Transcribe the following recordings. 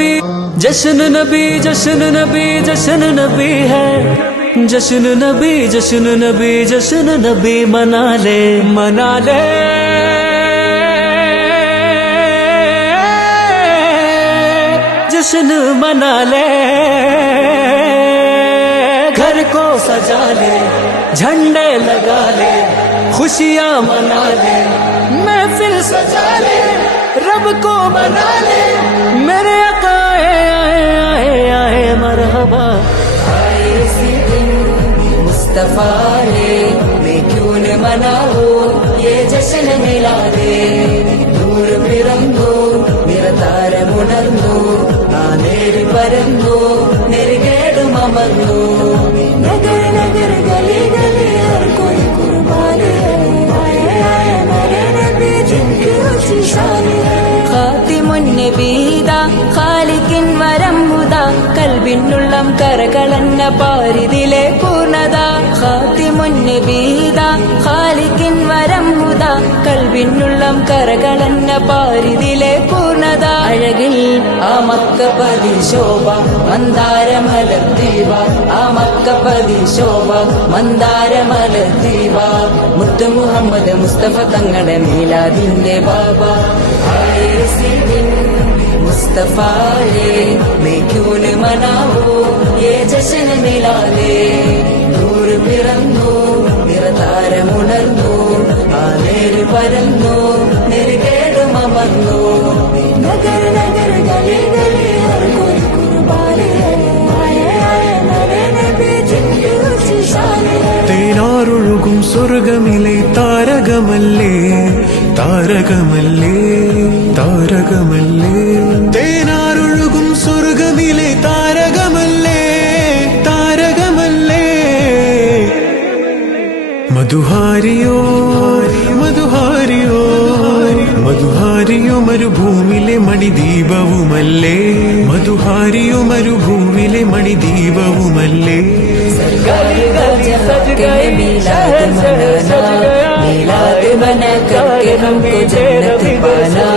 नबी जश्न नबी जश्न नबी जश्न नबी है जश्न नबी जश्न नबी जश्न नबी मना ले जश्न मना ले घर को सजा ले झंडे लगा ले खुशियाँ मना ले महफिल सजा ले रब को मना ले मेरे आका आए मरहबा आए इसी दिन मुस्तफा ने मैं क्यों न मनाओ ये जश्न मिला दे दूर पिरंदो നിറതാരമുണർന്നു ആ നേരി പരന്നു നെരുകേടു മമർന്നു നഗര നഗര ഗലി ഗലി ഹർ കോയി കുർബാനി ആയ മരെ നബി ജിൻകി ഊച്ചി ഷാനി ഖാതിമുൻ നബീദ ഖാലിഖിൻ വരംഹുദ കൽബിനുള്ളം കരകളന്ന പാരിതിലെ പൂർണ്ണത ഖാതിമുൻ നബീദ ഖാലിഖിൻ വരംഹുദ കൽബിനുള്ളം കരകളന്ന പാരിതിലെ പൂർണ്ണത അഴകിൽ ആ മക്കപതി ശോഭ മന്ദാരമലർദീപ ആ മക്കപതി ശോഭ മന്ദാരമലർദീപ മുത്തു മുഹമ്മദ് മുസ്തഫ തങ്ങളുടെ മീലാദിന്റെ ബാബ मुस्तफा ने मैं क्यों न मनाओ ये जश्न मिला ले दूर पिरंदो നിറതാരമുണർന്നു ആ നേര് പരന്നു നെരുകേടു മമർന്നു നഗര നഗര ഗലി ഗലി ഹർ കോയി കുർബാനി ആയ മരെ നബി ജിൻകി ഊച്ചി ഷാനി തേനാറൊഴുകും സ്വർഗമിലെ താരകമല്ലേ താരകമല്ലേ താരകമല്ലേ തേനാറൊഴുകും സ്വർഗമിലെ താരകമല്ലേ താരകമല്ലേ മധുഹാരിയോ മധുഹാരിയോ മധുഹാരിയോ മരുഭൂമിലെ മണിദീപവുമല്ലേ മധുഹാരിയോ മരുഭൂമിലെ മണിദീപവുമല്ലേ मिलाद बना करके हमको जन्नत पाना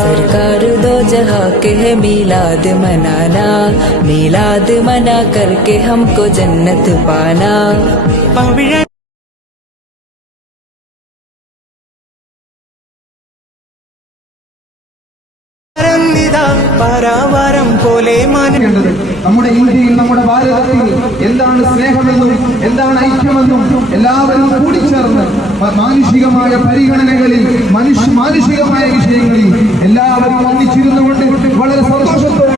सरकार दो जहां के है मिलाद मनाना मिलाद मना करके हमको जन्नत पाना പരാവാരം പോലെ നമ്മുടെ ഇന്ത്യയിൽ നമ്മുടെ ഭാരതത്തിൽ എന്താണ് സ്നേഹമെന്നും എന്താണ് ഐക്യമെന്നും എല്ലാവരും കൂടിച്ചേർന്ന് മാനുഷികമായ പരിഗണനകളിൽ മാനുഷികമായ വിഷയങ്ങളിൽ എല്ലാവരും ഒന്നിച്ചിരുന്നുകൊണ്ട് വളരെ സന്തോഷത്തോടെ